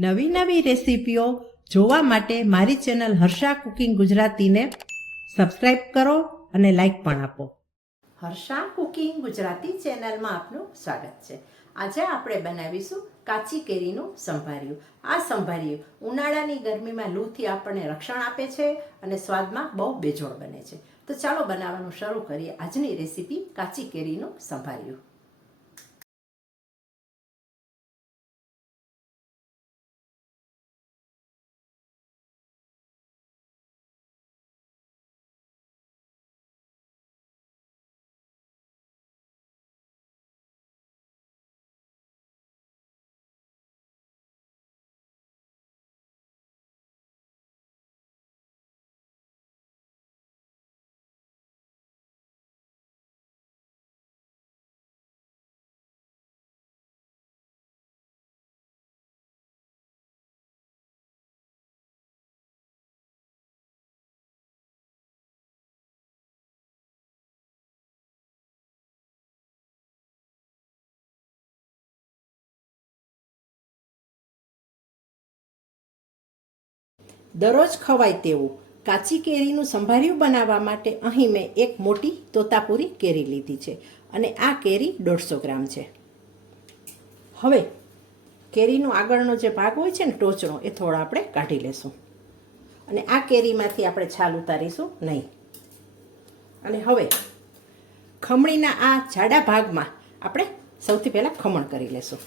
નવી નવી રેસીપીઓ જોવા માટે મારી ચેનલ હર્ષા કુકિંગ ગુજરાતીને સબસ્ક્રાઇબ કરો અને લાઇક પણ આપો. હર્ષા કુકિંગ ગુજરાતી ચેનલમાં આપનું સ્વાગત છે. આજે આપણે બનાવીશું કાચી કેરીનું સંભાર્યું. આ સંભાર્યું ઉનાળાની ગરમીમાં લૂથી આપણને રક્ષણ આપે છે અને સ્વાદમાં બહુ બેજોડ બને છે. તો ચાલો બનાવવાનું શરૂ કરીએ આજની રેસીપી કાચી કેરીનું સંભાર્યું. દરરોજ ખવાય તેવું. કાચી કેરીનું સંભાર્યું બનાવવા માટે અહીં મેં એક મોટી તોતાપુરી કેરી લીધી છે અને આ કેરી દોઢસો ગ્રામ છે. હવે, કેરીનો આગળનો જે ભાગ હોય છે ને ટોચનો એ થોડો આપણે કાઢી લેશું. અને આ કેરીમાંથી આપણે છાલ ઉતારીશું નહીં. અને હવે, ખમણીના આ જાડા ભાગમાં આપણે સૌથી પહેલાં ખમણ કરી લેશું.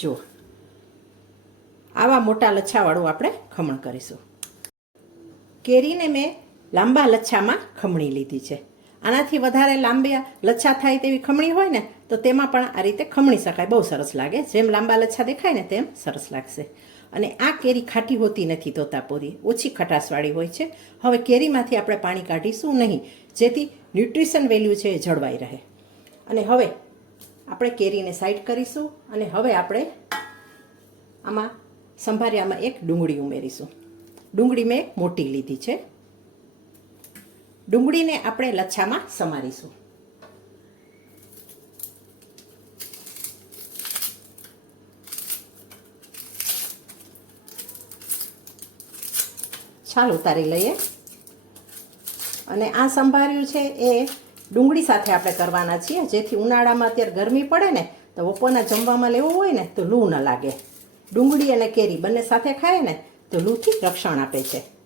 જો આવા મોટા લચ્છાવાળું આપણે ખમણ કરીશું. કેરીને મેં લાંબા લચ્છામાં ખમણી લીધી છે. આનાથી વધારે લાંબા લચ્છા થાય તેવી ખમણી હોય ને, તો તેમાં પણ આ રીતે ખમણી શકાય. બહુ સરસ લાગે. જેમ લાંબા લચ્છા દેખાય ને, તેમ સરસ લાગશે. અને આ કેરી ખાટી હોતી નથી તોતાપોરી. ઓછી ખટાશવાળી હોય છે. હવે કેરીમાંથી આપણે પાણી કાઢીશું નહીં. જેથી ન્યુટ્રિશન વેલ્યુ છે એ જળવાઈ રહે. અને હવે આપણે કેરીને સાઈડ કરીશું અને હવે આપણે આમાં સંભાર્યામાં એક ડુંગળી ઉમેરીશું. ડુંગળી મેં મોટી લીધી છે. ડુંગળીને આપણે લચ્છામાં સમારીશું. છાલ ઉતારી લઈએ. અને આ સંભાર્યું છે એ ડુંગળી સાથે આપણે કરવાના છીએ. જેથી ઉનાળામાં અત્યારે ગરમી પડે ને, તો બપોરના જમવામાં લેવું હોય ને, તો લૂ ન લાગે. ડુંગળી અને કેરી બંને સાથે ખાય ને, તો લૂથી રક્ષણ આપે છે.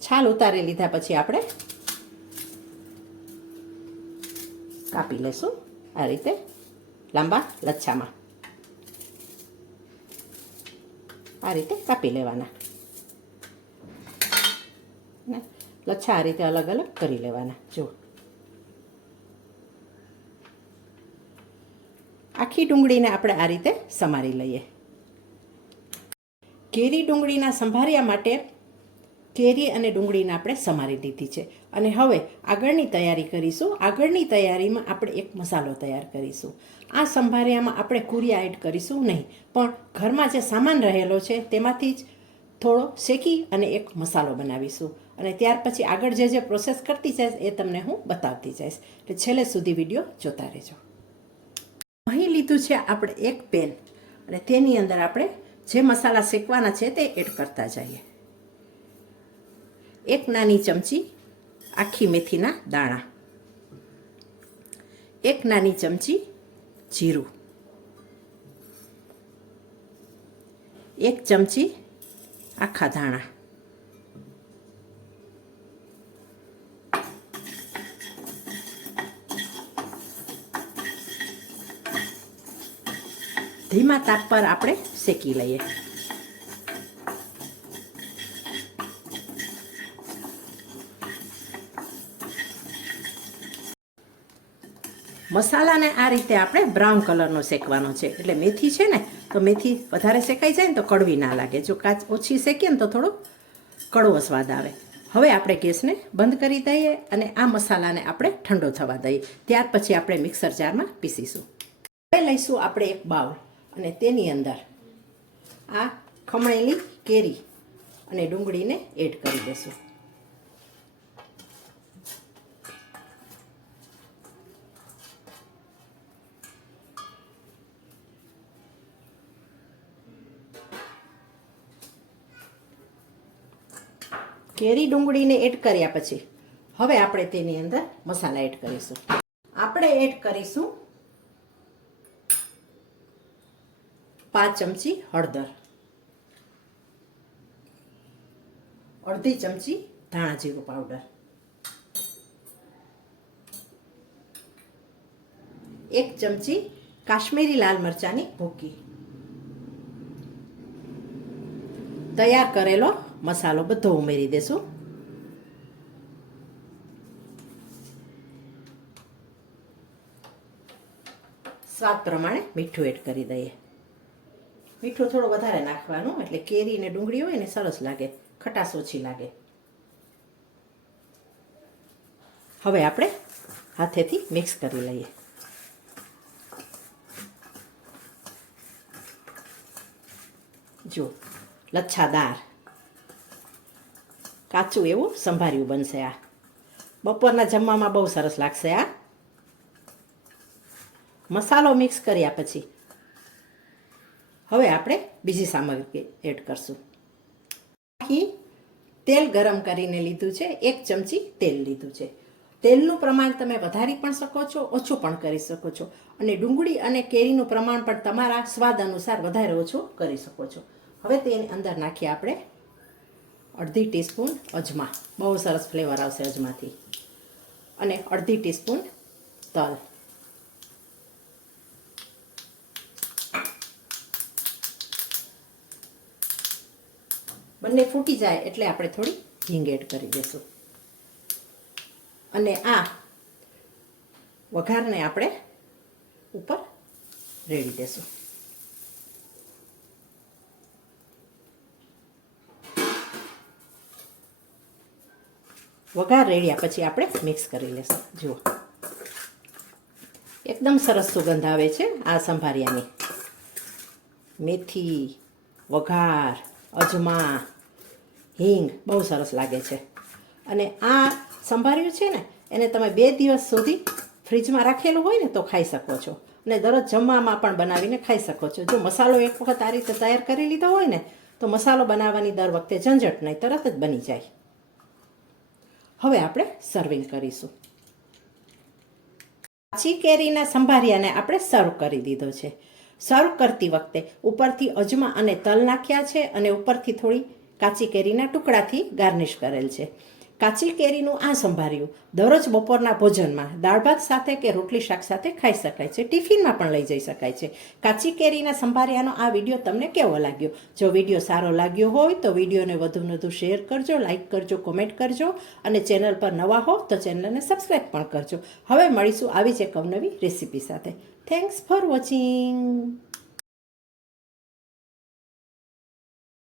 છાલ ઉતારી લીધા પછી આપણે કાપી લેશું આ રીતે લાંબા લચ્છામાં. આ રીતે કાપી લેવાના. ને લચ્છા આ રીતે અલગ અલગ કરી લેવાના. જો. આખી ડુંગળીને આપણે આ રીતે સમારી લઈએ. કેરી ડુંગળીના સંભાર્યા માટે કેરી અને ડુંગળીને આપણે સમારી લીધી છે. અને હવે આગળની તૈયારી કરીશું. આગળની તૈયારીમાં આપણે એક મસાલો તૈયાર કરીશું. આ સંભાર્યામાં આપણે કુરિયા એડ કરીશું નહીં, પણ ઘરમાં જે સામાન રહેલો છે તેમાંથી જ થોડો શેકી અને એક મસાલો બનાવીશું. અને ત્યાર પછી આગળ જે જે પ્રોસેસ કરતી જઈશ એ તમને હું બતાવતી જઈશ. એટલે છેલ્લે સુધી વીડિયો જોતા રહેજો. અહીં લીધું છે આપણે એક પેન અને તેની અંદર આપણે જે મસાલા શેકવાના છે તે એડ કરતા જઈએ. એક નાની ચમચી આખી મેથીના દાણા. એક નાની ચમચી જીરું. એક ચમચી આખા ધાણા ધીમા તાપ પર આપણે શેકી લઈએ. મસાલાને આ રીતે આપણે બ્રાઉન કલરનો શેકવાનો છે. એટલે મેથી છે ને, તો મેથી વધારે શેકાઈ જાય ને તો કડવી ના લાગે. જો કાચ ઓછી શેકીએ ને તો થોડો કડવો સ્વાદ આવે. હવે આપણે ગેસને બંધ કરી દઈએ અને આ મસાલાને આપણે ઠંડો થવા દઈએ. ત્યાર પછી આપણે મિક્સર જારમાં પીસીશું. હવે લઈશું આપણે એક બાઉલ. અને તેની અંદર આ ખમણેલી કેરી અને ડુંગળીને એડ કરી દેશું. કેરી ડુંગળીને એડ કર્યા પછી હવે આપણે તેની અંદર મસાલા એડ કરીશું. આપણે એડ કરીશું પાંચ ચમચી હળદર. અડધી ચમચી ધાણા જીરું પાવડર. એક ચમચી કાશ્મીરી લાલ મરચાંની ભૂકી. તૈયાર કરેલો મસાલો બધો ઉમેરી દેશું. સ્વાદ પ્રમાણે મીઠું એડ કરી દઈએ. મીઠું થોડું વધારે નાખવાનું, એટલે કેરી ને ડુંગળી હોય ને સરસ લાગે, ખટાશ ઓછી લાગે. હવે આપણે હાથેથી મિક્સ કરી લઈએ. જો, લચ્છાદાર. કાચું એવું સંભાર્યું બનશે આ. બપોરના જમવામાં બહુ સરસ લાગશે આ. મસાલો મિક્સ કર્યા પછી હવે આપણે બીજી સામગ્રી એડ કરશું. અહીં તેલ ગરમ કરીને લીધું છે, એક ચમચી તેલ લીધું છે. તેલનું પ્રમાણ તમે વધારી પણ શકો છો, ઓછું પણ કરી શકો છો. અને ડુંગળી અને કેરીનું પ્રમાણ પણ તમારા સ્વાદ અનુસાર વધારે ઓછું કરી શકો છો. હવે તેની અંદર નાખીએ આપણે અડધી ટીસ્પૂન અજમા. બહુ સરસ ફ્લેવર આવશે અજમાથી. અને અડધી ટીસ્પૂન તલ. બંને ફૂટી જાય એટલે આપણે થોડી હિંગ એડ કરી દઈશું અને આ વઘારને આપણે ઉપર રેડી દેશું. વઘાર રેડ્યા પછી આપણે મિક્સ કરી લેશું. જુઓ. એકદમ સરસ સુગંધ આવે છે આ સંભારિયાની. મેથી, વઘાર, અજમા હિંગ બહુ સરસ લાગે છે. અને આ સંભાર્યું છે ને, એને તમે બે દિવસ સુધી ફ્રીજમાં રાખેલું હોય ને તો ખાઈ શકો છો. અને દરરોજ જમવામાં પણ બનાવીને ખાઈ શકો છો. જો મસાલો એક વખત આ રીતે તૈયાર કરી લીધો હોય ને, તો મસાલો બનાવવાની દર વખતે ઝંઝટ નહીં, તરત જ બની જાય. હવે આપણે સર્વિંગ કરીશું. કાચી કેરીના સંભારિયાને આપણે સર્વ કરી દીધો છે. સર્વ કરતી વખતે ઉપરથી અજમા અને તલ નાખ્યા છે અને ઉપરથી થોડી કાચી કેરીના ટુકડાથી ગાર્નિશ કરેલ છે. કાચી કેરીનું આ સંભાર્યું. દરરોજ બપોરના ભોજનમાં દાળ ભાત સાથે કે રોટલી શાક સાથે ખાઈ શકાય છે. ટિફિનમાં પણ લઈ જઈ શકાય છે. કાચી કેરીના સંભાર્યાનો આ વીડિયો તમને કેવો લાગ્યો? જો વીડિયો સારો લાગ્યો હોય તો વિડીયોને વધુ વધુ શેર કરજો લાઇક કરજો, કોમેન્ટ કરજો અને ચેનલ પર નવા હો તો ચેનલને સબસ્ક્રાઈબ પણ કરજો. હવે મળીશું આવી જ એક અવનવી રેસીપી સાથે. Thanks for watching.